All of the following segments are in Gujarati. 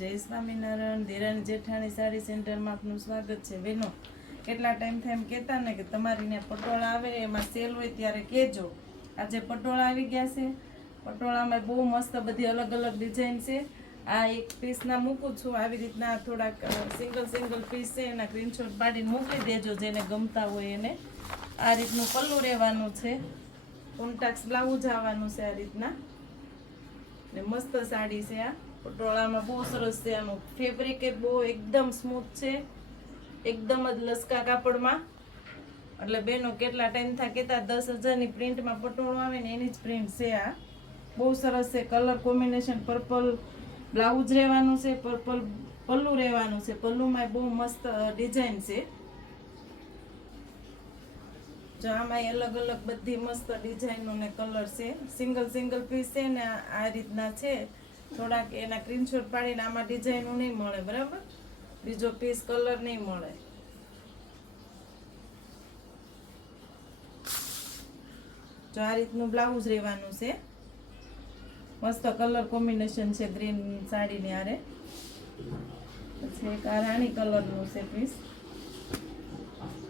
જય સ્વામિનારાયણ. ધીરાની જેઠાણી સાડી સેન્ટરમાં આપનું સ્વાગત છે. બહેનો, કેટલા ટાઈમથી એમ કહેતા ને કે તમારી ને પટોળા આવે એમાં સેલ હોય ત્યારે કહેજો. આજે પટોળા આવી ગયા છે. પટોળામાં બહુ મસ્ત બધી અલગ અલગ ડિઝાઇન છે. આ એક પીસના મૂકું છું. આવી રીતના થોડાક સિંગલ પીસ છે, એના સ્ક્રીનશોટ પાડીને મોકલી દેજો જેને ગમતા હોય એને. આ રીતનું પલ્લું રહેવાનું છે, કોન્ટાક્સ બ્લાઉઝ આવવાનું છે આ રીતના. ને મસ્ત સાડી છે. આ પટોળામાં બહુ સરસ છે. આનું ફેબ્રિક એ બહુ એકદમ સ્મૂથ છે, એકદમ જ લસકા કાપડમાં. એટલે બેનો કેટલા ટાઈમ થા કહેતા 10,000ની પ્રિન્ટમાં પટોળું આવે ને એની જ પ્રિન્ટ છે. આ બહુ સરસ છે. કલર કોમ્બિનેશન પર્પલ બ્લાઉઝ રહેવાનું છે, પર્પલ પલ્લું રહેવાનું છે. પલ્લુમાં બહુ મસ્ત ડિઝાઇન છે. જો આમાં અલગ અલગ બધી મસ્ત ડિઝાઇનો ને કલર છે. સિંગલ પીસ છે ને આ રીતના છે. થોડાક એના સ્ક્રીનશોટ પાડીને આમાં ડિઝાઇનો નહીં મળે, બરાબર? બીજો પીસ કલર નહીં મળે. જો આ રીતનું બ્લાઉઝ રહેવાનું છે. મસ્ત કલર કોમ્બિનેશન છે ગ્રીન સાડીની આરે. પછી એક આ રાણી કલરનું છે પીસ.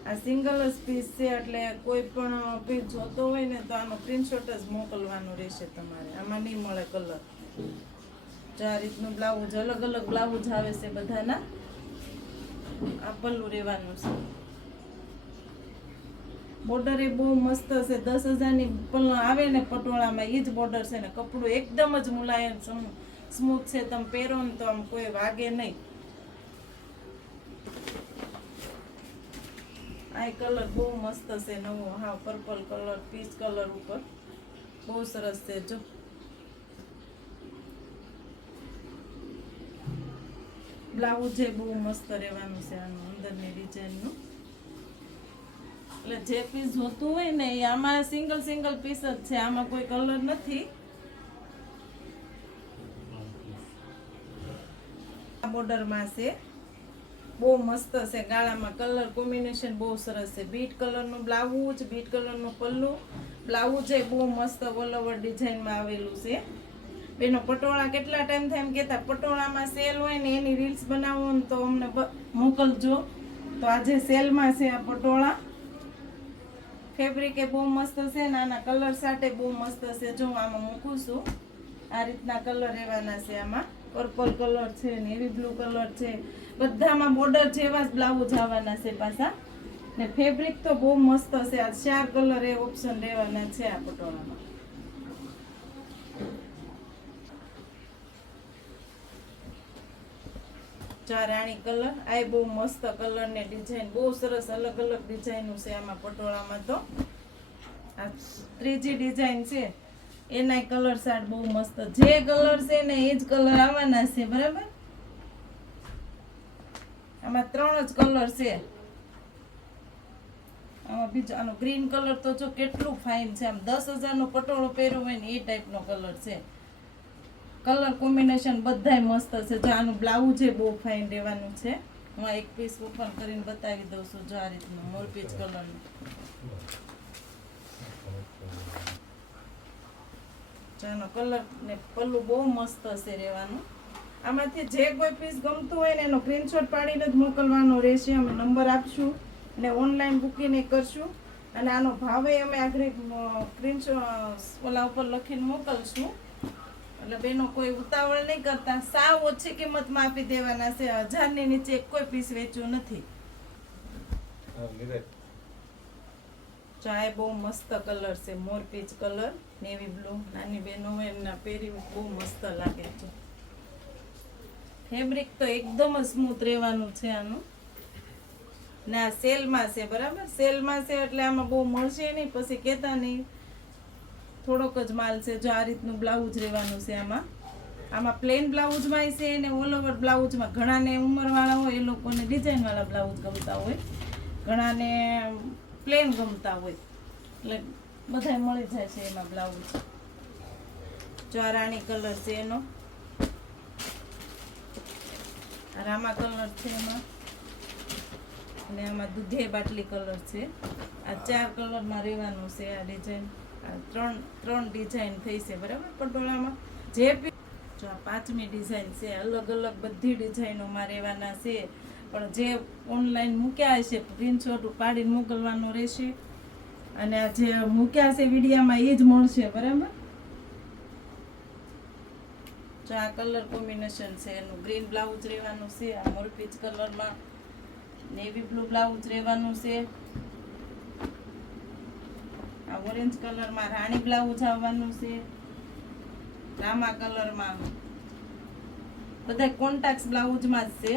આ સિંગલ જ પીસ છે એટલે કોઈ પણ પીસ જોતો હોય ને તો આનો સ્ક્રીનશોટ જ મોકલવાનો રહેશે તમારે. આમાં નહીં મળે કલર. જો આ રીતનું બ્લાઉઝ અલગ અલગ બ્લાઉઝ આવે છે બધાના. આ પલ્લું રહેવાનું છે. બોર્ડર એ બહુ મસ્ત છે. 10,000ની પલ્લો આવે ને પટોળામાં એ જ બોર્ડર છે ને કપડું એકદમ જ મુલાયમ સ્મૂથ છે. તમે પહેરો ને તો આમ કોઈ વાગે નહીં. આ કલર બહુ મસ્ત છે, નવો. હા, પર્પલ કલર પીચ કલર ઉપર બહુ સરસ છે. જો બ્લાઉઝ જે બહુ મસ્ત રહેવાનું છે આનું અંદરની ડિઝાઇનનું. એટલે જે પીસ જોતું હોય ને એ આમાં સિંગલ પીસ જ છે. આમાં કોઈ કલર નથી. બોર્ડરમાં છે. બહુ મસ્ત છે. ગાળામાં કલર કોમ્બિનેશન બહુ સરસ છે. બીટ કલરનું બ્લાઉઝ, બીટ કલરનું પલ્લું. બ્લાઉઝ એ બહુ મસ્ત ઓલ ઓવર ડિઝાઇનમાં આવેલું છે. બેનો, પટોળા કેટલા ટાઈમ થાય એમ કહેતા પટોળામાં સેલ હોય ને એની રીલ્સ બનાવો ને તો અમને મોકલજો. તો આજે સેલમાં છે આ પટોળા. ફેબ્રિક એ બહુ મસ્ત છે ને આના કલર સાથે બહુ મસ્ત છે. જો આમાં મૂકું છું. આ રીતના કલર રહેવાના છે. આમાં પર્પલ કલર છે, નેવી બ્લુ કલર છે. બધામાં બોર્ડર જેવા જ બ્લાઉઝ આવવાના છે પાછા. ને ફેબ્રિક તો બહુ મસ્ત છે. આ 4 કલર એ ઓપ્શન રહેવાના છે આ પટોળામાં. રાણી કલર. આ બહુ મસ્ત કલર ને ડિઝાઇન બહુ સરસ. અલગ અલગ ડિઝાઇનો છે આમાં પટોળામાં. તો આ ત્રીજી ડિઝાઇન છે એના કલર શાર્ટ બહુ મસ્ત. જે કલર છે ને એ જ કલર આવવાના છે, બરાબર? આમાં 3 જ કલર છે. આમાં બીજો આનો ગ્રીન કલર તો જો કેટલું ફાઇન છે. આમ 10,000નો પટોળો પહેર્યો હોય ને એ ટાઈપનો કલર છે. કલર કોમ્બિનેશન બધાય મસ્ત છે. જો આનું બ્લાઉઝ એ બહુ ફાઇન રહેવાનું છે. હું એક પીસ ઓપન કરીને બતાવી દઉં છું. જો આ રીતનું મોરપીચ કલરનું. આનો કલર ને પલ્લું બહુ મસ્ત છે રહેવાનું. આમાંથી જે કોઈ પીસ ગમતું હોય ને એનો સ્ક્રીનશોટ પાડીને જ મોકલવાનો રહેશે. અમે નંબર આપશું અને ઓનલાઈન બુકિંગ કરશું. અને આનો ભાવે અમે આગળ સ્ક્રીનશોટ ઓલા ઉપર લખીને મોકલશું. એટલે બેનો, કોઈ ઉતાવળ નહીં કરતા. સાવ ઓછી કિંમતમાં આપી દેવાના છે. 1,000ની નીચે કોઈ પીસ વેચ્યું નથી. ચાય બહુ મસ્ત કલર છે. મોરપીચ કલર, નેવી બ્લુ. નાની બહેનો હોય એમના પહેરી બહુ મસ્ત લાગે છે. ફેબ્રિક તો એકદમ જ સ્મૂથ રહેવાનું છે આનું. ને આ સેલમાં છે, બરાબર? સેલમાં છે એટલે આમાં બહુ મળશે નહીં, પછી કહેતા નહીં. થોડોક જ માલ છે. જો આ રીતનું બ્લાઉઝ રહેવાનું છે આમાં પ્લેન બ્લાઉઝમાં છે ને ઓલ ઓવર બ્લાઉઝમાં. ઘણાને ઉંમરવાળા હોય એ લોકોને ડિઝાઇનવાળા બ્લાઉઝ ગમતા હોય, ઘણાને પ્લેન ગમતા હોય. એટલે બધાય મળી જાય છે એમાં બ્લાઉઝ. જો આ રાણી કલર છે એનો. આ રામા કલર છે એમાં. અને આમાં દૂધે બાટલી કલર છે. આ 4 કલરમાં રહેવાનું છે આ ડિઝાઇન. ત્રણ ડિઝાઇન થઈ છે, બરાબર? પટોળામાં જે જો જો આ 5મી ડિઝાઇન છે. અલગ અલગ બધી ડિઝાઇનોમાં રહેવાના છે, પણ જે ઓનલાઈન મૂક્યા હશે સ્ક્રીનશોટ પાડીને મોકલવાનો રહેશે, અને આ જે મૂક્યા છે વિડીયામાં એ જ મળશે. બરાબર, જો આ કલર કોમ્બિનેશન છે એનું. ગ્રીન બ્લાઉઝ રહેવાનું છે, આ મોરપીચ કલરમાં નેવી બ્લુ બ્લાઉઝ રહેવાનું છે, આ ઓરેન્જ કલરમાં રાણી બ્લાઉઝ આવવાનું છે, રામા કલરમાં બધા કોન્ટ્રાક્ટ બ્લાઉઝમાં જ છે.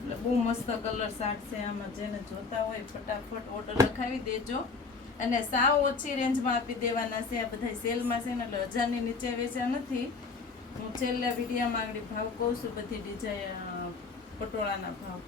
એટલે બહુ મસ્ત કલર ચાર્ટ છે આમાં. જેને જોતા હોય ફટાફટ ઓર્ડર લખાવી દેજો, અને સાવ ઓછી રેન્જમાં આપી દેવાના છે. આ બધા સેલમાં છે ને, એટલે 1000ની નીચે વેચ્યા નથી. હું છેલ્લા વિડીયોમાં આગળ ભાવ કહું છું, બધી ડિઝાઇન પટોળાના ભાવ.